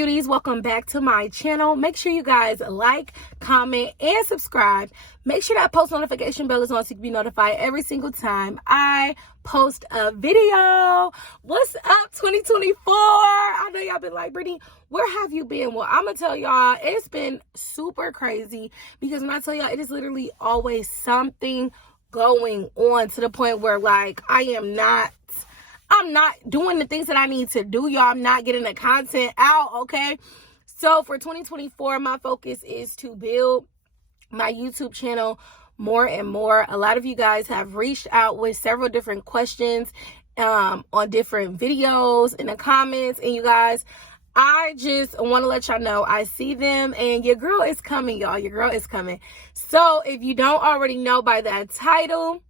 beauties, welcome back to my channel. Make sure you guys like, comment, and subscribe. Make sure that post notification bell is on so you can be notified every single time I post a video. What's up, 2024? I know y'all been like, Brittany, where have you been? Well, I'm gonna tell y'all, it's been super crazy because when I tell y'all, it is literally always something going on to the point where like I'm not doing the things that I need to do, y'all. I'm not getting the content out, okay? So for 2024, my focus is to build my YouTube channel more and more. A lot of you guys have reached out with several different questions on different videos in the comments. And you guys, I just want to let y'all know I see them and your girl is coming, y'all. Your girl is coming. So if you don't already know by that title,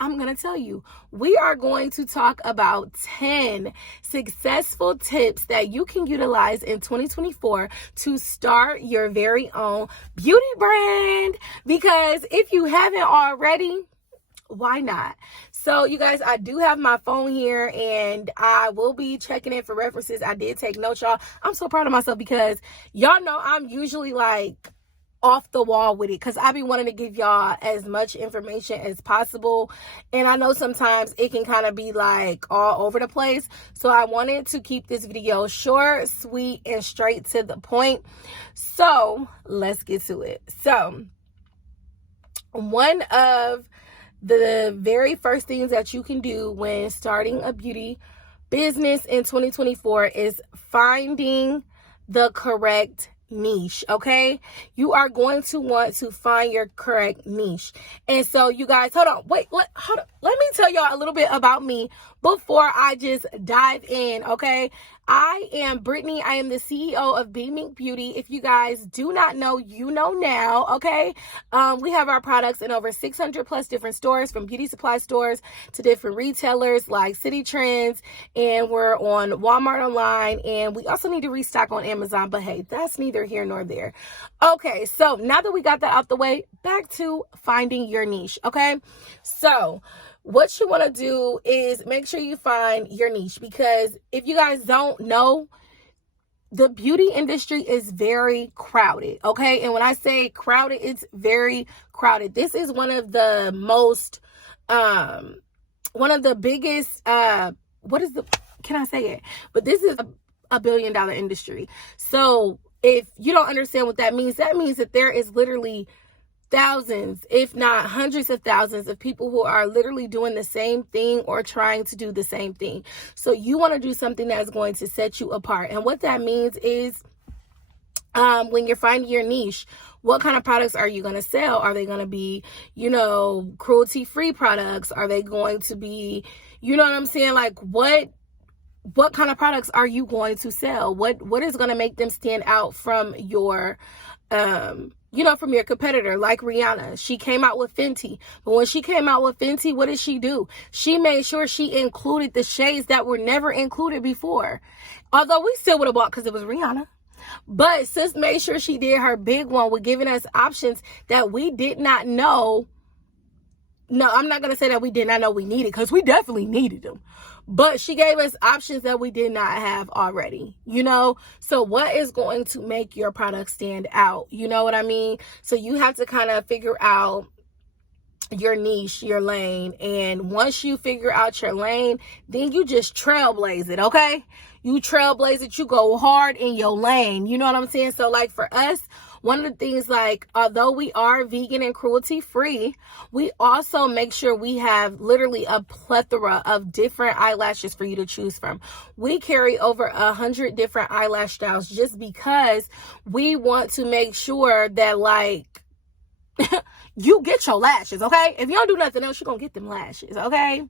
I'm going to tell you, we are going to talk about 10 successful tips that you can utilize in 2024 to start your very own beauty brand. Because if you haven't already, why not? So you guys, I do have my phone here and I will be checking it for references. I did take notes, y'all. I'm so proud of myself because y'all know I'm usually like off the wall with it because I be wanting to give y'all as much information as possible, and I know sometimes it can kind of be like all over the place, so I wanted to keep this video short, sweet, and straight to the point. So let's get to it. So one of the very first things that you can do when starting a beauty business in 2024 is finding the correct niche. Okay, you are going to want to find your correct niche. And so you guys, hold on, let me tell y'all a little bit about me before I just dive in. Okay, I am Brittany. I am the CEO of Beaming Beauty. If you guys do not know, you know now. Okay, we have our products in over 600 plus different stores, from beauty supply stores to different retailers like City Trends, and we're on Walmart online, and we also need to restock on Amazon, but hey, that's neither here nor there. Okay, so now that we got that out the way, back to finding your niche. Okay, so what you want to do is make sure you find your niche, because if you guys don't know, the beauty industry is very crowded. Okay, and when I say crowded, it's very crowded. This is one of the most one of the biggest can I say it, but this is a $1 billion industry. So if you don't understand what that means that there is literally thousands, if not hundreds of thousands of people who are literally doing the same thing or trying to do the same thing. So you want to do something that's going to set you apart. And what that means is when you're finding your niche, what kind of products are you going to sell? Are they going to be, cruelty-free products? Are they going to be, you know what I'm saying? Like what kind of products are you going to sell? What is going to make them stand out from your from your competitor? Like Rihanna, she came out with Fenty, but when she came out with Fenty, what did she do? She made sure she included the shades that were never included before, although we still would have bought because it was Rihanna. But sis made sure she did her big one with giving us options that we did not know. No, I'm not going to say that we did not know we needed, because we definitely needed them. But she gave us options that we did not have already, So what is going to make your product stand out? You know what I mean? So you have to kind of figure out your niche, your lane. And once you figure out your lane, then you just trailblaze it, okay? You trailblaze it. You go hard in your lane. You know what I'm saying? So like for us, one of the things, like, although we are vegan and cruelty free, we also make sure we have literally a plethora of different eyelashes for you to choose from. We carry over 100 different eyelash styles just because we want to make sure that, like, you get your lashes, okay? If you don't do nothing else, you're going to get them lashes, okay?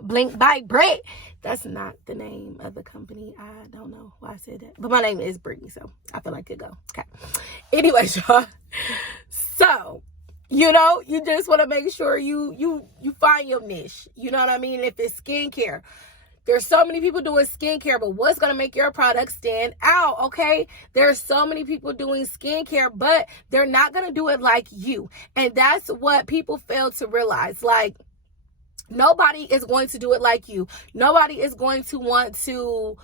Blink by Brit. That's not the name of the company. I don't know why I said that, but my name is Brittany, so I feel like it go. Okay. Anyways, y'all. So, you just want to make sure you find your niche. You know what I mean? If it's skincare, there's so many people doing skincare, but what's going to make your product stand out? Okay. There's so many people doing skincare, but they're not going to do it like you. And that's what people fail to realize. Like, nobody is going to do it like you. Nobody is going to want to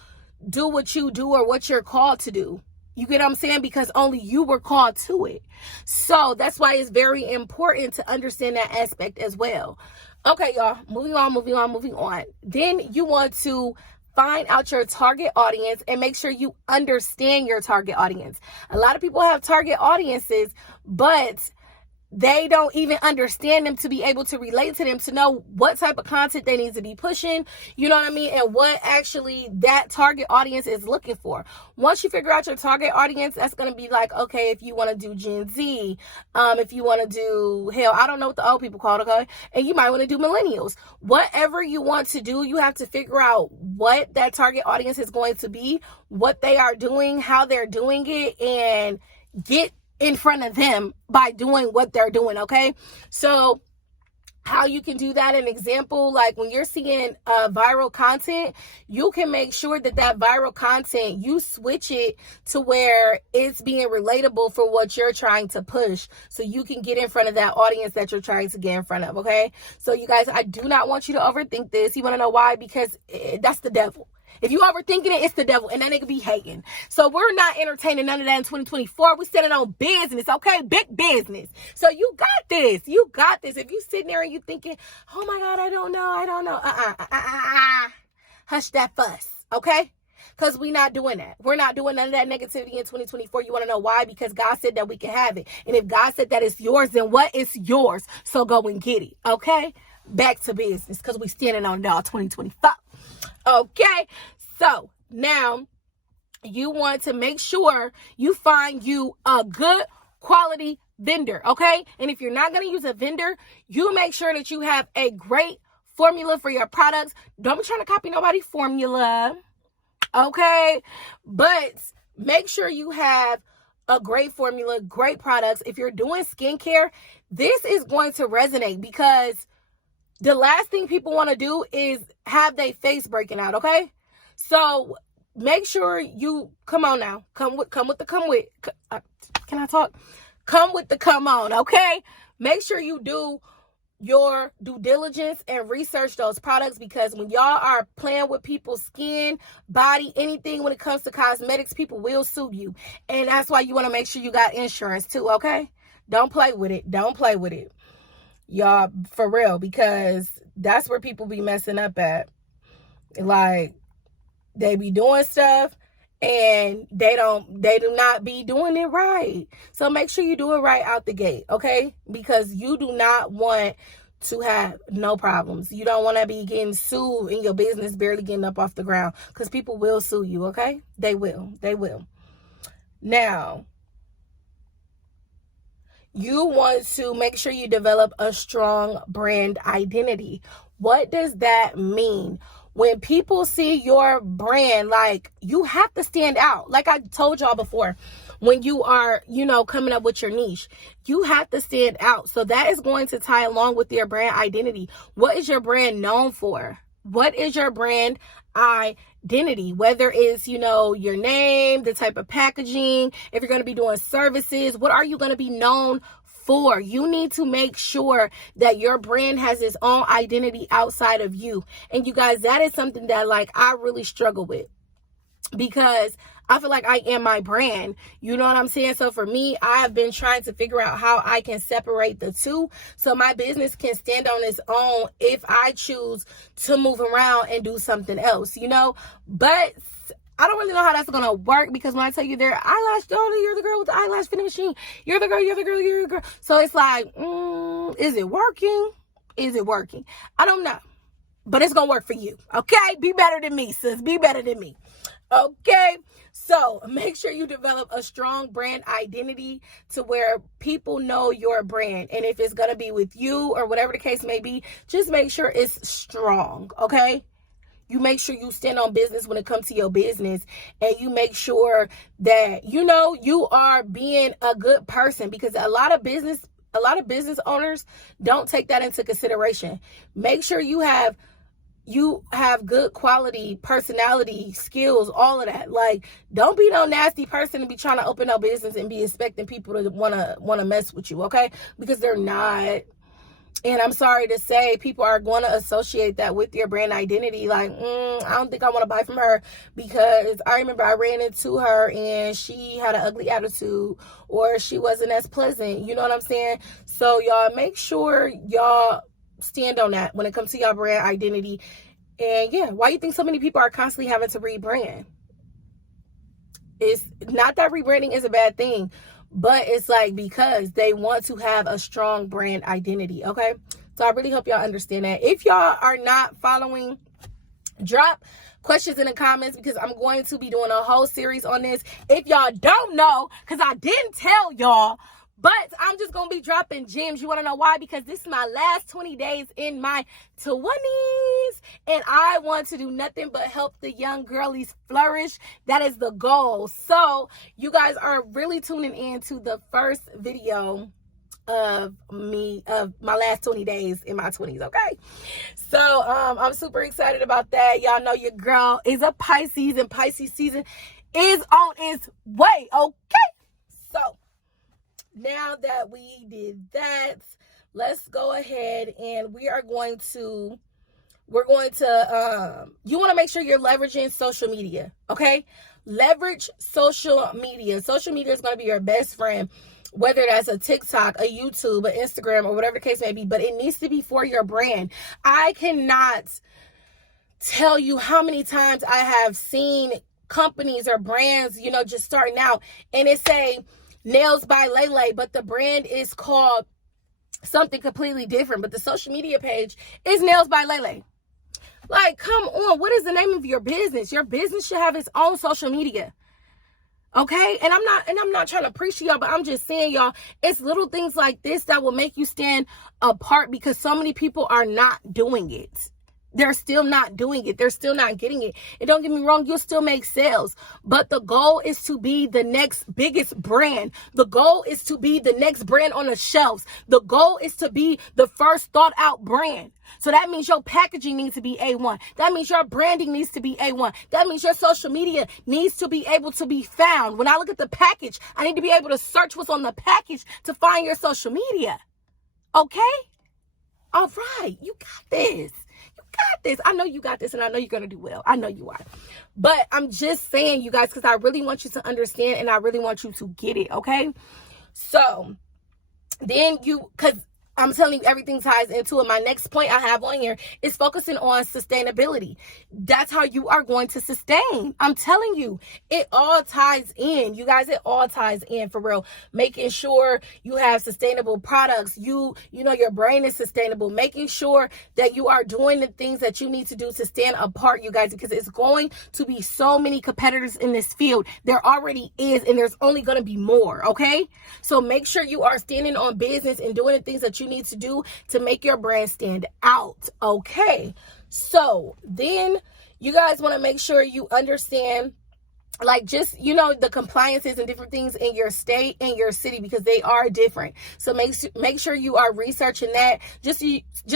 do what you do or what you're called to do. You get what I'm saying? Because only you were called to it. So that's why it's very important to understand that aspect as well. Okay, y'all, moving on. Then you want to find out your target audience and make sure you understand your target audience. A lot of people have target audiences, but they don't even understand them to be able to relate to them, to know what type of content they need to be pushing, you know what I mean, and what actually that target audience is looking for. Once you figure out your target audience, that's going to be like, okay, if you want to do Gen Z, if you want to do, hell, I don't know what the old people call it, okay, and you might want to do millennials. Whatever you want to do, you have to figure out what that target audience is going to be, what they are doing, how they're doing it, and get in front of them by doing what they're doing, okay? So how you can do that, an example, like when you're seeing viral content, you can make sure that viral content, you switch it to where it's being relatable for what you're trying to push, so you can get in front of that audience that you're trying to get in front of, okay? So you guys, I do not want you to overthink this. You want to know why? Because that's the devil. If you overthinking it, it's the devil, and that nigga be hating. So we're not entertaining none of that in 2024. We're standing on business, okay? Big business. So you got this. You got this. If you sitting there and you thinking, oh my God, I don't know. Hush that fuss, okay? Because we're not doing that. We're not doing none of that negativity in 2024. You want to know why? Because God said that we can have it. And if God said that it's yours, then what? It's yours. So go and get it, okay? Back to business, because we standing on y'all 2024. Okay, so now you want to make sure you find you a good quality vendor, okay? And if you're not going to use a vendor, you make sure that you have a great formula for your products. Don't be trying to copy nobody's formula, okay? But make sure you have a great formula, great products. If you're doing skincare, this is going to resonate, because the last thing people want to do is have their face breaking out, okay? So make sure you, come on, come with, can I talk? Come with the come on, okay? Make sure you do your due diligence and research those products, because when y'all are playing with people's skin, body, anything when it comes to cosmetics, people will sue you. And that's why you want to make sure you got insurance too, okay? Don't play with it. Don't play with it. Y'all, for real, because that's where people be messing up at. Like, they be doing stuff and they do not be doing it right. So make sure you do it right out the gate, okay? Because you do not want to have no problems. You don't want to be getting sued in your business barely getting up off the ground, because people will sue you, okay? They will. Now, you want to make sure you develop a strong brand identity. What does that mean? When people see your brand, like, you have to stand out. Like I told y'all before, when you are, coming up with your niche, you have to stand out. So that is going to tie along with your brand identity. What is your brand known for? What is your brand identity? Whether it's, your name, the type of packaging, if you're going to be doing services, what are you going to be known for? You need to make sure that your brand has its own identity outside of you. And you guys, that is something that, like, I really struggle with, because I feel like I am my brand. You know what I'm saying? So for me, I've been trying to figure out how I can separate the two, so my business can stand on its own if I choose to move around and do something else, But I don't really know how that's going to work, because when I tell you they're eyelash, you're the girl with the eyelash fitting machine. You're the girl. So it's like, is it working? I don't know. But it's going to work for you. Okay? Be better than me, sis. Be better than me. Okay? So make sure you develop a strong brand identity to where people know your brand. And if it's going to be with you or whatever the case may be, just make sure it's strong. Okay? You make sure you stand on business when it comes to your business, and you make sure that, you are being a good person, because a lot of business owners don't take that into consideration. Make sure you have good quality personality, skills, all of that. Like, don't be no nasty person and be trying to open up business and be expecting people to want to mess with you, okay? Because they're not. And I'm sorry to say, people are going to associate that with your brand identity. Like, I don't think I want to buy from her because I remember I ran into her and she had an ugly attitude, or she wasn't as pleasant. You know what I'm saying? So y'all make sure y'all stand on that when it comes to your brand identity. And yeah, why you think so many people are constantly having to rebrand? It's not that rebranding is a bad thing, but it's like because they want to have a strong brand identity, okay? So I really hope y'all understand that. If y'all are not following, drop questions in the comments because I'm going to be doing a whole series on this. If y'all don't know, because I didn't tell y'all, but I'm just going to be dropping gems. You want to know why? Because this is my last 20 days in my 20s. And I want to do nothing but help the young girlies flourish. That is the goal. So you guys are really tuning in to the first video of my last 20 days in my 20s, okay? So I'm super excited about that. Y'all know your girl is a Pisces, and Pisces season is on its way, okay? So now that we did that, let's go ahead and you want to make sure you're leveraging social media, okay? Leverage social media. Social media is going to be your best friend, whether that's a TikTok, a YouTube, an Instagram, or whatever the case may be, but it needs to be for your brand. I cannot tell you how many times I have seen companies or brands, just starting out, and it say Nails by Lele, but the brand is called something completely different, but the social media page is Nails by Lele. Like, come on, what is the name of your business? Your business should have its own social media. Okay? And I'm not trying to preach to y'all, but I'm just saying, y'all, it's little things like this that will make you stand apart because so many people are not doing it. They're still not doing it. They're still not getting it. And don't get me wrong, you'll still make sales. But the goal is to be the next biggest brand. The goal is to be the next brand on the shelves. The goal is to be the first thought out brand. So that means your packaging needs to be A1. That means your branding needs to be A1. That means your social media needs to be able to be found. When I look at the package, I need to be able to search what's on the package to find your social media. Okay? All right. You got this. Got this. I know you got this, and I know you're going to do well. I know you are. But I'm just saying, you guys, because I really want you to understand, and I really want you to get it, okay? So then because I'm telling you, everything ties into it. My next point I have on here is focusing on sustainability. That's how you are going to sustain. I'm telling you, it all ties in. You guys, it all ties in for real. Making sure you have sustainable products. You know, your brain is sustainable. Making sure that you are doing the things that you need to do to stand apart, you guys, because it's going to be so many competitors in this field. There already is, and there's only going to be more, okay? So make sure you are standing on business and doing the things that you need to do to make your brand stand out, okay? So then you guys want to make sure you understand, like, just, the compliances and different things in your state and your city, because they are different. So make sure you are researching that just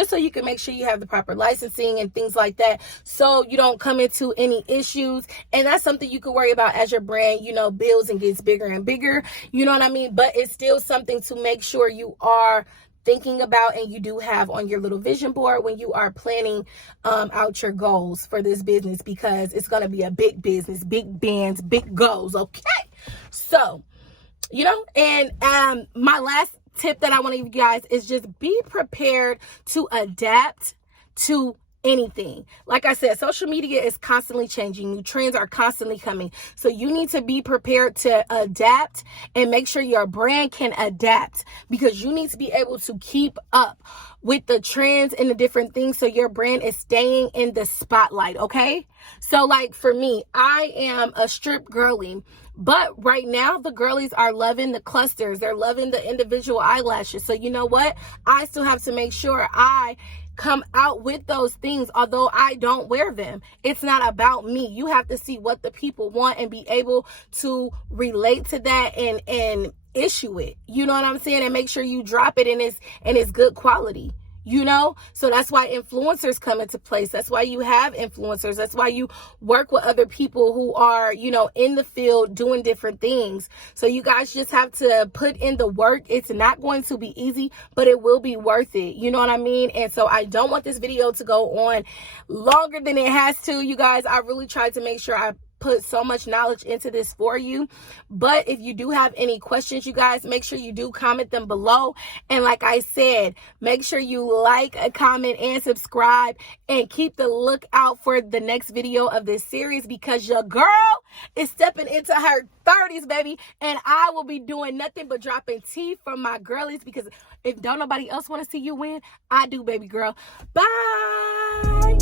so you can make sure you have the proper licensing and things like that, so you don't come into any issues. And that's something you can worry about as your brand, builds and gets bigger and bigger. You know what I mean? But it's still something to make sure you are thinking about and you do have on your little vision board when you are planning out your goals for this business, because it's going to be a big business, big bands, big goals, okay? So, and my last tip that I want to give you guys is just be prepared to adapt to anything. Like I said, social media is constantly changing. New trends are constantly coming. So you need to be prepared to adapt and make sure your brand can adapt, because you need to be able to keep up with the trends and the different things so your brand is staying in the spotlight, okay? So like for me, I am a strip girly, but right now the girlies are loving the clusters. They're loving the individual eyelashes. So you know what? I still have to make sure I come out with those things, although I don't wear them. It's not about me. You have to see what the people want and be able to relate to that and issue it. You know what I'm saying? And make sure you drop it and it's good quality. you know? So that's why influencers come into place. That's why you have influencers. That's why you work with other people who are, you know, in the field doing different things. So you guys just have to put in the work. It's not going to be easy, but it will be worth it. You know what I mean? And so I don't want this video to go on longer than it has to, you guys. I really tried to make sure I put so much knowledge into this for you. But if you do have any questions, you guys, make sure you do comment them below. And like I said, make sure you like, comment, and subscribe, and keep the lookout for the next video of this series, because your girl is stepping into her 30s, baby, and I will be doing nothing but dropping tea from my girlies, because if don't nobody else want to see you win, I do, baby girl. Bye.